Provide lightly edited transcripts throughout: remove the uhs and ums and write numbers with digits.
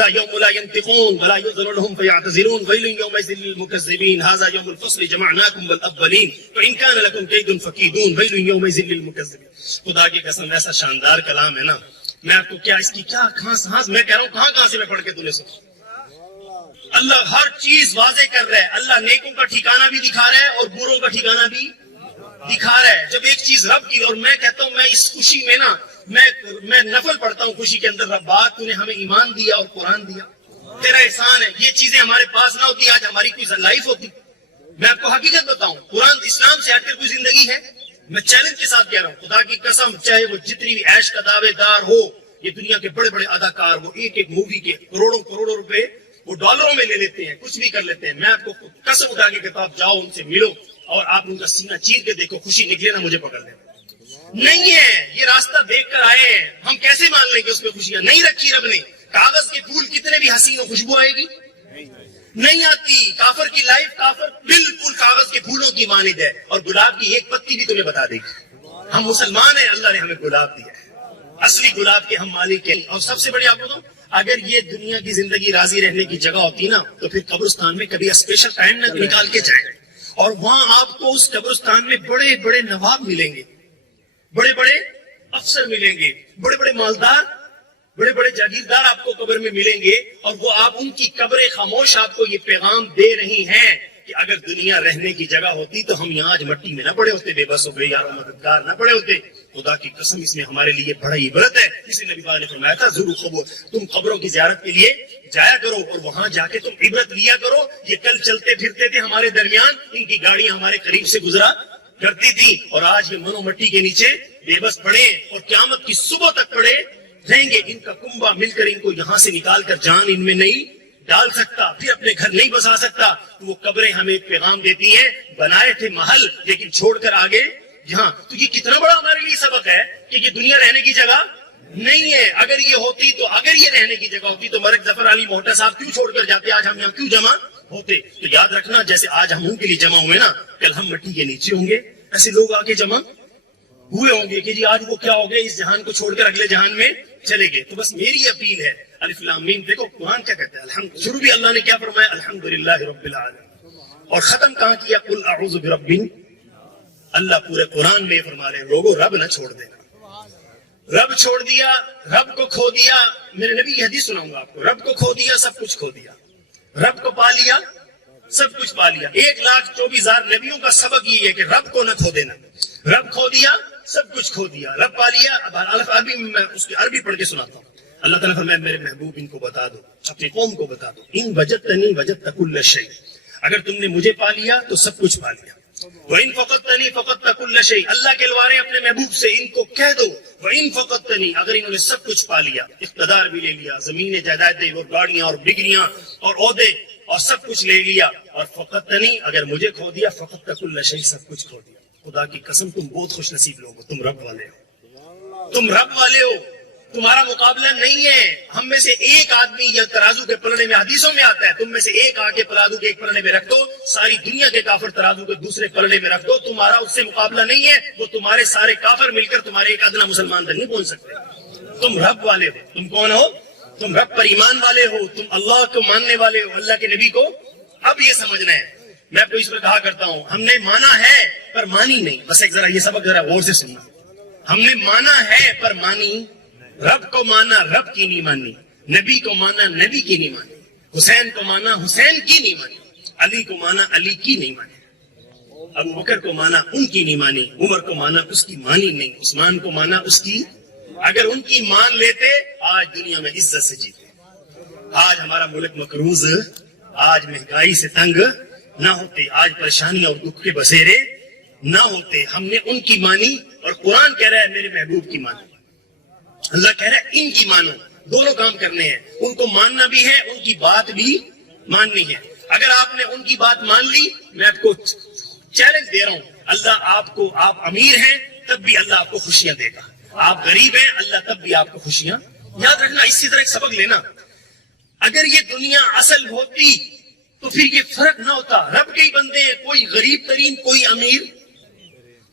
هذا يوم لا ينطقون ولا يؤذن لهم فيعتذرون ويل يومئذ للمكذبين هذا يوم الفصل جمعناكم والأولين فإن كان لكم كيد فكيدون ويل يومئذ للمكذبين. خدا کی قسم ایسا شاندار کلام ہے نا, میں آپ کو کیا اس کی کیا کہاں میں کہہ رہا ہوں کہاں سے میں پڑھ کے تمہیں سنا. اللہ ہر چیز واضح کر رہا ہے. اللہ نیکوں کا ٹھکانہ بھی دکھا رہا ہے اور بروں کا ٹھکانہ بھی دکھا رہا ہے. جب ایک چیز رب کی, اور میں کہتا ہوں میں اس خوشی میں نا میں نفل پڑھتا ہوں خوشی کے اندر, ربا تو نے ہمیں ایمان دیا اور قرآن دیا, تیرا احسان ہے. یہ چیزیں ہمارے پاس نہ ہوتی آج ہماری کوئی لائف ہوتی. میں آپ کو حقیقت بتاؤں, قرآن اسلام سے ہٹ کر کوئی زندگی ہے؟ میں چیلنج کے ساتھ کہہ رہا ہوں, خدا کی قسم, چاہے وہ جتنی بھی عیش کا دعوے دار ہو, یہ دنیا کے بڑے بڑے اداکار, وہ ایک ایک مووی کے کروڑوں روپے وہ ڈالروں میں لے لیتے ہیں, کچھ بھی کر لیتے ہیں. میں آپ کو قسم اٹھا کے کتاب جاؤ ان سے ملو اور آپ ان کا سینہ چیر کے دیکھو, خوشی نکلے نہ مجھے پکڑ لے. نہیں ہے, یہ راستہ دیکھ کر آئے ہیں, ہم کیسے مان لیں گے اس میں خوشیاں نہیں رکھی رب نے. کاغذ کے پھول کتنے بھی حسین و خوشبو آئے گی نہیں آتی. کافر کی لائف, کافر بالکل کاغذ کے پھولوں کی مانند ہے, اور گلاب کی ایک پتی بھی تمہیں بتا دے گی. ہم مسلمان ہیں, اللہ نے ہمیں گلاب دیا ہے, اصلی گلاب کے ہم مالک ہیں. اور سب سے بڑی آپ کو, اگر یہ دنیا کی زندگی راضی رہنے کی جگہ ہوتی نا, تو پھر قبرستان میں کبھی اسپیشل ٹائم نہ نکال کے جائیں, اور وہاں آپ کو اس قبرستان میں بڑے بڑے نواب ملیں گے, بڑے بڑے افسر ملیں گے, بڑے بڑے مالدار, بڑے بڑے جاگیردار آپ کو قبر میں ملیں گے. اور وہ آپ ان کی قبریں خاموش آپ کو یہ پیغام دے رہی ہیں کہ اگر دنیا رہنے کی جگہ ہوتی تو ہم یہاں آج مٹی میں نہ پڑے ہوتے, بے بس ہو گئے یار, مددگار نہ پڑے ہوتے. خدا کی قسم اس میں ہمارے لیے بڑا عبرت ہے. اسی نبی پاک نے فرمایا تھا ضرور خبر, تم قبروں کی زیارت کے لیے جایا کرو اور وہاں جا کے تم عبرت لیا کرو. یہ کل چلتے پھرتے تھے ہمارے درمیان, ان کی گاڑیاں ہمارے قریب سے گزرا کرتی تھی, اور آج یہ منو مٹی کے نیچے بے بس پڑے اور قیامت کی صبح تک پڑے رہیں گے. ان کا کنبا مل کر ان کو یہاں سے نکال کر جان ان میں نہیں ڈال سکتا, پھر اپنے گھر نہیں بسا سکتا. وہ قبریں ہمیں پیغام دیتی ہیں, بنائے تھے محل لیکن چھوڑ کر آگے یہاں. تو یہ کتنا بڑا ہمارے لیے سبق ہے کہ یہ دنیا رہنے کی جگہ نہیں ہے. اگر یہ ہوتی تو, اگر یہ رہنے کی جگہ ہوتی تو مرک ظفر علی موہٹا صاحب کیوں چھوڑ کر جاتے, آج ہم یہاں کیوں جمع ہوتے. تو یاد رکھنا, جیسے آج ہم ان کے لیے جمع ہوئے نا, کل ہم مٹی کے نیچے ہوں گے, ایسے لوگ آ کے جمع ہوئے ہوں گے کہ جی آج وہ کیا ہو گئے, اس جہان کو چھوڑ کر اگلے جہان میں چلے گئے. تو بس میری اپیل ہے, الف لام میم, دیکھو قرآن کیا کہتا ہے, الحمد, شروع بھی اللہ نے کیا فرمایا, الحمدللہ رب العالمین, اور ختم کہاں کیا, قل اعوذ برب. اللہ پورے قرآن میں فرما رہے ہیں, لوگوں رب نہ چھوڑ دینا. رب چھوڑ دیا, رب کو کھو دیا. میرے نبی کی حدیث سناؤں گا آپ کو, رب کو کھو دیا سب کچھ کھو دیا, رب کو پا لیا سب کچھ پا لیا. 1,24,000 نبیوں کا سبق یہ ہے کہ رب کو نہ کھو دینا. رب کھو دیا سب کچھ کھو دیا, رب پا لیا. اب عربی میں اس کی عربی پڑھ کے سناتا ہوں. اللہ تعالیٰ فرمایا, میرے محبوب ان کو بتا دو, اپنی قوم کو بتا دو, ان وجدتنی وجدت کل شیء, اگر تم نے مجھے پا لیا تو سب کچھ پا لیا. وَإِن فَقَدْتَنِي فَقَدْتَ كُلَّ شَيْءٍ, اللہ کہلوارے اپنے محبوب سے, ان کو کہہ دو وَإِن فَقَدْتَنِي, اگر انہوں نے سب کچھ پا لیا, اقتدار بھی لے لیا, زمینیں جائیدادیں اور گاڑیاں اور ڈگریاں اور عہدے اور سب کچھ لے لیا, اور فقدتنی, اگر مجھے کھو دیا, فقدت كُلَّ شَيْءٍ, سب کچھ کھو دیا. خدا کی قسم تم بہت خوش نصیب لوگ ہو, تم رب والے ہو, تم رب والے ہو, تمہارا مقابلہ نہیں ہے. ہم میں سے ایک آدمی یا ترازو کے پلڑے میں, حدیثوں میں آتا ہے, تم میں سے ایک آ کے ترازو کے ایک پلڑے میں رکھ دو, ساری دنیا کے کافر ترازو کے دوسرے پلڑے میں رکھ دو, تمہارا اس سے مقابلہ نہیں ہے. وہ تمہارے سارے کافر مل کر تمہارے ایک ادنا مسلمان تک نہیں پہنچ سکتے. تم رب والے ہو. تم کون ہو؟ تم رب پر ایمان والے ہو, تم اللہ کو ماننے والے ہو, اللہ کے نبی کو. اب یہ سمجھنا ہے, میں آپ کو اس پر کہا کرتا ہوں, ہم نے مانا ہے پر مانی نہیں. بس ایک ذرا یہ سبق ذرا غور سے سننا. ہم نے مانا ہے پر مانی, رب کو مانا رب کی نہیں مانی, نبی کو مانا نبی کی نہیں مانی, حسین کو مانا حسین کی نہیں مانی, علی کو مانا علی کی نہیں مانی, ابو بکر کو مانا ان کی نہیں مانی, عمر کو مانا اس کی مانی نہیں, عثمان کو مانا اس کی. اگر ان کی مان لیتے آج دنیا میں عزت سے جیتے. آج ہمارا ملک مقروض, آج مہنگائی سے تنگ نہ ہوتے, آج پریشانی اور دکھ کے بسیرے نہ ہوتے. ہم نے ان کی مانی, اور قرآن کہہ رہا ہے میرے محبوب کی مانی. اللہ کہہ رہا ہے ان کی مانو. دونوں کام کرنے ہیں, ان کو ماننا بھی ہے, ان کی بات بھی ماننی ہے. اگر آپ نے ان کی بات مان لی, میں آپ کو چیلنج دے رہا ہوں, اللہ آپ کو, آپ امیر ہیں تب بھی اللہ آپ کو خوشیاں دے گا, آپ غریب ہیں اللہ تب بھی آپ کو خوشیاں. یاد رکھنا, اسی طرح ایک سبق لینا, اگر یہ دنیا اصل ہوتی تو پھر یہ فرق نہ ہوتا. رب کے ہی بندے ہیں, کوئی غریب ترین کوئی امیر,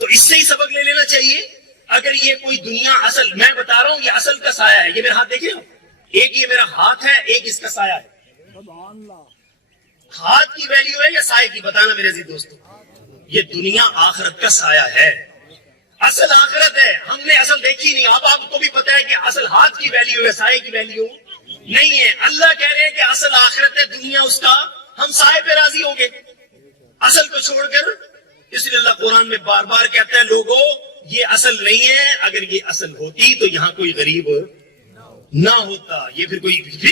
تو اس سے ہی سبق لے لینا چاہیے. اگر یہ کوئی دنیا اصل, میں بتا رہا ہوں یہ اصل کا سایہ ہے, یہ میرے ہاتھ دیکھ رہے ہو, ایک یہ میرا ہاتھ ہے، ایک اس کا سایہ ہے. ہاتھ کی ویلیو ہے یا سائے کی؟ بتانا میرے عزیز دوستو. یہ دنیا آخرت کا سایہ ہے، اصل آخرت ہے. ہم نے اصل دیکھی نہیں. آپ کو بھی پتا ہے کہ اصل ہاتھ کی ویلیو ہے، سائے کی ویلیو نہیں ہے. اللہ کہہ رہے ہیں کہ اصل آخرت ہے دنیا، اس کا ہم سائے پہ راضی ہوں گے اصل کو چھوڑ کر. اس لیے اللہ قرآن میں بار بار کہتا ہے لوگوں یہ اصل نہیں ہے. اگر یہ اصل ہوتی تو یہاں کوئی غریب نہ ہوتا. یہ پھر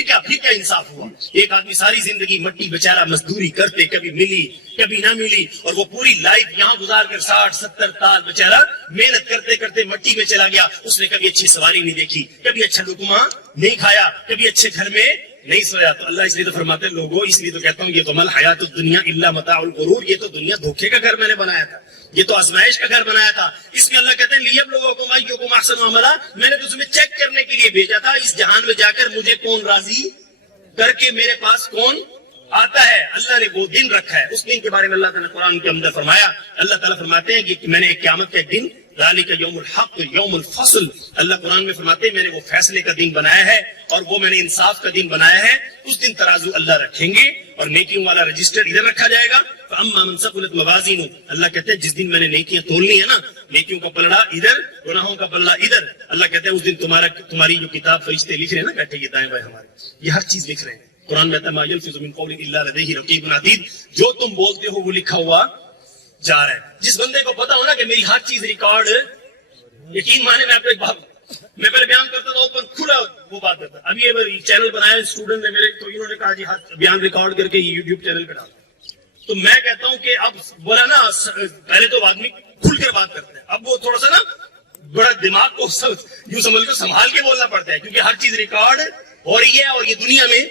کیا انصاف ہوا؟ ایک آدمی ساری زندگی مٹی بیچارہ مزدوری کرتے، کبھی ملی کبھی نہ ملی، اور وہ پوری لائف یہاں گزار کر 60-70 سال بیچارہ محنت کرتے کرتے مٹی میں چلا گیا. اس نے کبھی اچھی سواری نہیں دیکھی، کبھی اچھا لقمہ نہیں کھایا، کبھی اچھے گھر میں نہیں سویا. تو اللہ اس لیے تو فرماتے ہیں لوگوں، اس لیے تو کہتا ہوں یہ تو مل حیات الدنیا الا متاع الغرور. یہ تو دنیا دھوکے کا گھر میں نے بنایا تھا، یہ تو آزمائش کا گھر بنایا تھا. اس میں اللہ کہتے ہیں لیبلوکم ایکم احسن عملا. میں نے تمہیں چیک کرنے کے لیے بھیجا تھا اس جہان میں جا کر مجھے کون راضی کر کے میرے پاس کون آتا ہے. اللہ نے وہ دن رکھا ہے. اس دن کے بارے میں اللہ تعالیٰ نے قرآن کے اندر فرمایا. اللہ تعالیٰ فرماتے ہیں کہ میں نے ایک قیامت کا ایک دن، ذالک یوم الحق یوم الفصل. اللہ قرآن میں فرماتے ہیں میں نے وہ فیصلے کا دن بنایا ہے اور وہ میں نے انصاف کا دن بنایا ہے. اس دن ترازو اللہ رکھیں گے اور نیکیوں والا رجسٹر ادھر رکھا جائے گا. فاما من ثقلت موازینہ، اللہ کہتے ہیں جس دن میں نے نیکیاں تولنی ہے نا، نیکیوں کا پلڑا ادھر، گناہوں کا پلڑا ادھر. اللہ کہتے ہیں اس دن تمہاری جو کتاب فرشتے لکھ رہے ہیں نا، بیٹھے یہ دائیں بائیں ہمارے، یہ ہر چیز لکھ رہے ہیں. قرآن میں ما یلفظ من قول الا لدیہ رقیب عتید. جو تم بولتے ہو وہ لکھا ہوا جا رہا ہے. جس بندے کو پتا ہو نا کہ میری ہر چیز ریکارڈ، یقین مانے میں آپ کو ایک بات میں پہلے بیان کرتا تھا اوپن کھلا وہ بات کرتا. ابھی یہ چینل بنایا اسٹوڈنٹ نے میرے، تو انہوں نے کہا جی بیان ریکارڈ کر کے یوٹیوب چینل پہ ڈالتا. تو میں کہتا ہوں کہ اب بولا نا، پہلے تو آدمی کھل کر بات کرتا ہے، اب وہ تھوڑا سا نا بڑا دماغ کو یوں سمجھ کر سنبھال کے بولنا پڑتا ہے، کیونکہ ہر چیز ریکارڈ ہو رہی ہے اور یہ دنیا میں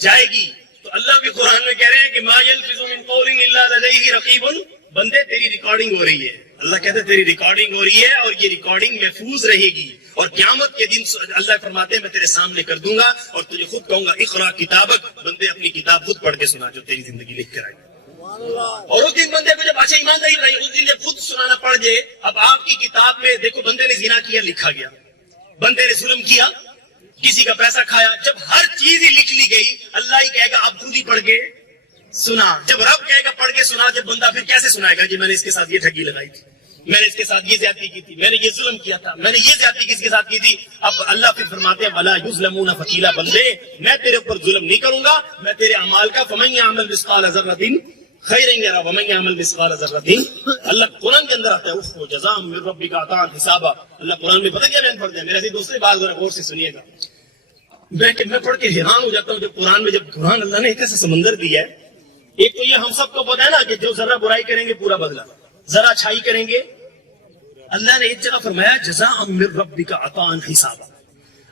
جائے گی. تو اللہ بھی قرآن میں کہہ رہے ہیں کہ ما یلفظ من قول الا لدیہ رقیب. بندے تیری ریکارڈنگ ہو رہی ہے. اللہ کہتے ہیں تیری ریکارڈنگ ہو رہی ہے اور یہ ریکارڈنگ محفوظ رہے گی. اور قیامت کے دن اللہ فرماتے ہیں میں تیرے سامنے کر دوں گا اور تجھے خود کہوں گا اقرا کتابک. بندے اپنی کتاب خود پڑھ کے سنا جو تیری زندگی لکھ کر آئی. اور اس دن بندے کو جب اچھا ایمانداری رہی، اس دن جب خود سنانا پڑ جائے. اب آپ کی کتاب میں دیکھو بندے نے زنا کیا لکھا گیا، بندے نے ظلم کیا، کسی کا پیسہ کھایا، جب ہر چیز ہی لکھ لی گئی اللہ ہی کہے گا اب خود ہی پڑھ کے سنا. جب رب کہے گا پڑھ کے سنا، جب بندہ پھر کیسے سنائے گا جی میں نے اس کے ساتھ یہ ٹھگی لگائی تھی، میں نے اس کے ساتھ یہ زیادتی کی تھی، میں نے یہ ظلم کیا تھا، میں نے یہ زیادتی کس کے ساتھ کی تھی. اب اللہ پھر فرماتے ہیں ولا یظلمون فتیلا. بندے میں تیرے اوپر ظلم نہیں کروں گا، میں تیرے اعمال کا فمن یعمل مثقال ذرۃ خیرا یرہ ومن یعمل مثقال ذرۃ. اللہ قرآن کے اندر آتا ہے اف جزاء من ربک عطاء حسابا. اللہ قرآن میں پتہ کیا بیان فرماتے ہیں؟ میرے دوستوں بات ذرا غور سے سنیے گا. میں پڑھ کے حیران ہو جاتا ہوں جب قرآن اللہ نے ایک ایسا سمندر دیا ہے. ایک تو یہ ہم سب کو پتا ہے نا کہ جو ذرا برائی کریں گے پورا بدلہ، ذرا اچھائی کریں گے. اللہ نے ایک جگہ فرمایا جزاء من ربک عطاء حسابا.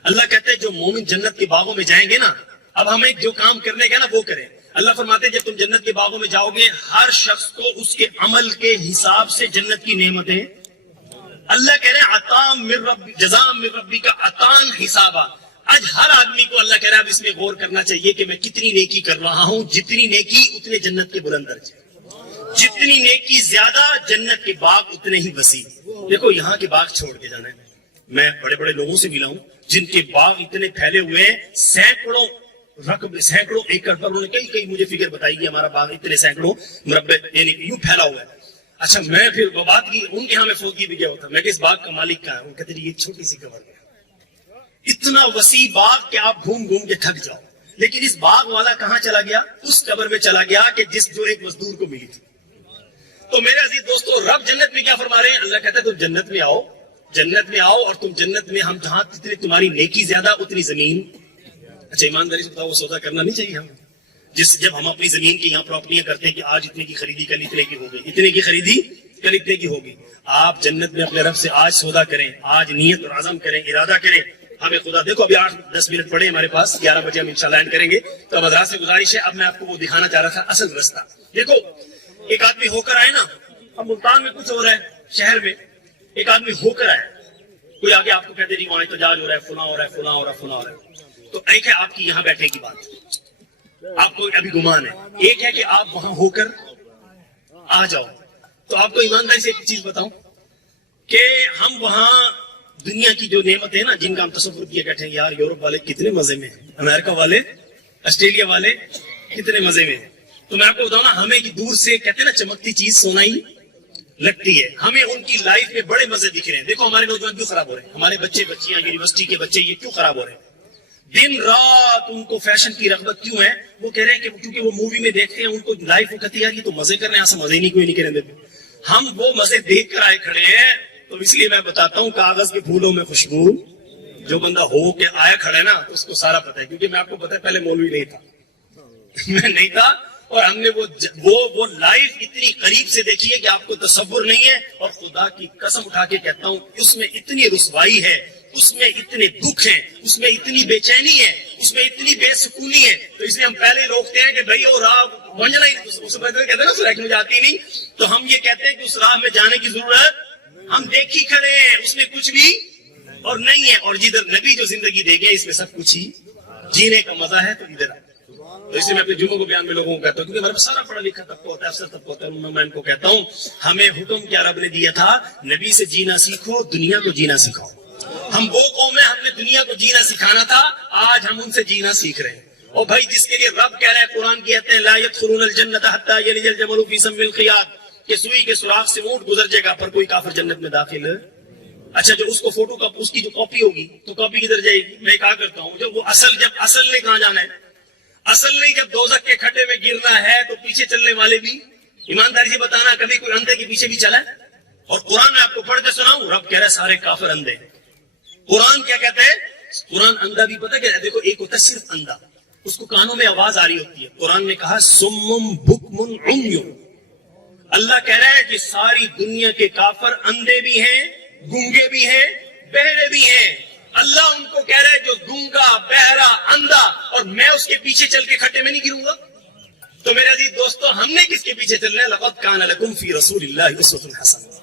اللہ کہتے ہیں جو مومن جنت کے باغوں میں جائیں گے نا، اب ہمیں جو کام کرنے کا نا وہ کریں. اللہ فرماتے ہیں جب تم جنت کے باغوں میں جاؤ گے ہر شخص کو اس کے عمل کے حساب سے جنت کی نعمتیں. اللہ کہہ رہے ہیں عطاء من رب جزاء من ربک عطاء حسابا. آج ہر آدمی کو اللہ کہہ رہا ہے اب اس میں غور کرنا چاہیے کہ میں کتنی نیکی کر رہا ہوں. جتنی نیکی اتنے جنت کے بلند درجے، جتنی نیکی زیادہ جنت کے باغ اتنے ہی وسیع. دیکھو یہاں کے باغ چھوڑ کے جانا ہے. میں بڑے بڑے لوگوں سے ملا ہوں جن کے باغ اتنے پھیلے ہوئے ہیں، سینکڑوں ایکڑ پر. انہوں نے کئی مجھے فگر بتائی کہ ہمارا باغ اتنے سینکڑوں مربع یعنی یوں پھیلا ہوا ہے. اچھا میں پھر وہ بات کی ان کے ہاں میں فوتگی بھی گیا ہوتا. میں کہ اس باغ کا مالک کہاں ہے؟ وہ کہتے ہیں یہ چھوٹی سی کور ہے. اتنا وسیع باغ کہ آپ گھوم گھوم کے تھک جاؤ. لیکن اس باغ والا کہاں چلا گیا؟ اس قبر میں چلا گیا کہ جو ایک مزدور کو ملی تھی. تو میرے عزیز دوستو رب جنت میں کیا فرما رہے ہیں؟ اللہ کہتا ہے تم جنت میں آؤ، جنت میں آؤ اور تم جنت میں ہم جہاں جتنی تمہاری نیکی زیادہ اتنی زمین. اچھا ایمانداری سے بتاؤ وہ سودا کرنا نہیں چاہیے ہم جب ہم اپنی زمین کی یہاں پراپرٹیاں کرتے ہیں کہ آج اتنے کی خریدی کل اتنے کی ہوگی، اتنے کی خریدی کل اتنے کی ہوگی. آپ جنت میں اپنے رب سے آج سودا کریں، آج نیت اور عزم کریں، ارادہ کریں. ہمیں خدا دیکھو ابھی 8-10 منٹ پڑے ہمارے پاس، 11 بجے ہم انشاءاللہ اینڈ کریں گے. تو اب حضرات سے گزارش ہے، اب میں آپ کو وہ دکھانا چاہ رہا تھا اصل رستہ. دیکھو ایک آدمی ہو کر آئے نا، اب ملتان میں کچھ ہو رہا ہے، شہر میں ایک آدمی ہو کر آیا، کوئی آگے آپ کو کہتے نہیں وہاں احتجاج ہو رہا ہے، فلاں ہو رہا ہے، فلاں ہو رہا ہے، فلاں ہو رہا ہے. تو ایک ہے آپ کی یہاں بیٹھنے کی بات، آپ کو ابھی گمان ہے. ایک ہے کہ آپ وہاں ہو کر آ جاؤ. تو آپ کو ایمانداری سے ایک چیز بتاؤں کہ ہم وہاں دنیا کی جو نعمت ہے نا جن کا ہم تصور کیا کرتے ہیں، یار یورپ والے کتنے مزے میں ہیں، امریکہ والے، آسٹریلیا والے کتنے مزے میں ہیں. تو میں آپ کو بتاؤں نا، ہمیں دور سے کہتے ہیں نا چمکتی چیز سونا ہی لگتی ہے، ہمیں ان کی لائف میں بڑے مزے دکھ رہے ہیں. دیکھو ہمارے نوجوان کیوں خراب ہو رہے ہیں، ہمارے بچے بچیاں یونیورسٹی کے بچے یہ کیوں خراب ہو رہے ہیں؟ دن رات ان کو فیشن کی رغبت کیوں ہے؟ وہ کہہ رہے ہیں کہ کیونکہ وہ مووی میں دیکھتے ہیں، ان کو لائف وہ کہتی ہے یار یہ تو مزے کر رہے ہیں، ایسا مزے نہیں کوئی نہیں کرنے دیتے. ہم وہ مزے دیکھ کر آئے کھڑے ہیں. تو اس لیے میں بتاتا ہوں کاغذ کے پھولوں میں خوشبو، جو بندہ ہو کے آیا کھڑے نا تو اس کو سارا پتا ہے. کیونکہ میں آپ کو پتا ہے پہلے مولوی نہیں تھا، میں نہیں تھا، اور ہم نے وہ لائف اتنی قریب سے دیکھی ہے کہ آپ کو تصور نہیں ہے. اور خدا کی قسم اٹھا کے کہتا ہوں اس میں اتنی رسوائی ہے، اس میں اتنے دکھ ہیں، اس میں اتنی بے چینی ہے، اس میں اتنی بے سکونی ہے. تو اس لیے ہم پہلے روکتے ہیں کہ بھائی وہ راہ منجنا ہی، اس کہتے ہیں نا اس راہ میں جاتی نہیں. تو ہم یہ کہتے ہیں کہ اس راہ میں جانے کی ضرورت، ہم دیکھی کھڑے ہیں، اس میں کچھ بھی اور نہیں ہے. اور جدھر نبی جو زندگی دے گیا اس میں سب کچھ ہی جینے کا مزہ ہے. تو ادھر تو اس لیے میں اپنے جمعوں کو بیان میں لوگوں کو کہتا ہوں، کیونکہ ہمارے سارا پڑھا لکھا طبقہ ہوتا ہے، افسر طبقہ ہوتا ہے. میں ان کو کہتا ہوں ہمیں حکم کیا رب نے دیا تھا، نبی سے جینا سیکھو، دنیا کو جینا سکھاؤ. ہم وہ قوم ہیں، ہم نے دنیا کو جینا سکھانا تھا، آج ہم ان سے جینا سیکھ رہے ہیں. اور بھائی جس کے لیے رب کہہ رہا ہے، قرآن کہتے ہیں لا يدخلون الجنة حتى يلج الجمل في سم الخياط، کہ سوئی کے سوراخ سے اونٹ گزر جائے گا پر کوئی کافر جنت میں داخل. اچھا جو اس کو فوٹو کا اس کی جو کاپی ہوگی تو کاپی کدھر جائے گی؟ میں کہا کرتا ہوں جب اصل نے کہاں جانا ہے؟ اصل نہیں، جب دوزخ کے کھڈے میں گرنا ہے تو پیچھے چلنے والے بھی، ایمانداری سے بتانا کبھی کوئی اندھے کے پیچھے بھی چلا ہے؟ اور قرآن میں آپ کو پڑھ کے سناؤں، رب کہہ رہا ہے سارے کافر اندھے. قرآن کیا کہتا ہے؟ قرآن اندھا بھی پتہ کیا ہے؟ دیکھو ایک ہوتا ہے صرف اندھا، اس کو کانوں میں آواز آ رہی ہوتی ہے. قرآن نے کہا سمم بکم عمی. اللہ کہہ رہا ہے کہ ساری دنیا کے کافر اندھے بھی ہیں، گونگے بھی ہیں، بہرے بھی ہیں. اللہ ان کو کہہ رہا ہے جو گونگا، بہرا، اندھا، اور میں اس کے پیچھے چل کے کھڈے میں نہیں گروں گا. تو میرے عزیز دوستو، ہم نے کس کے پیچھے چلنا ہے؟ لقد کان لکم فی رسول اللہ اسوۃ حسنہ.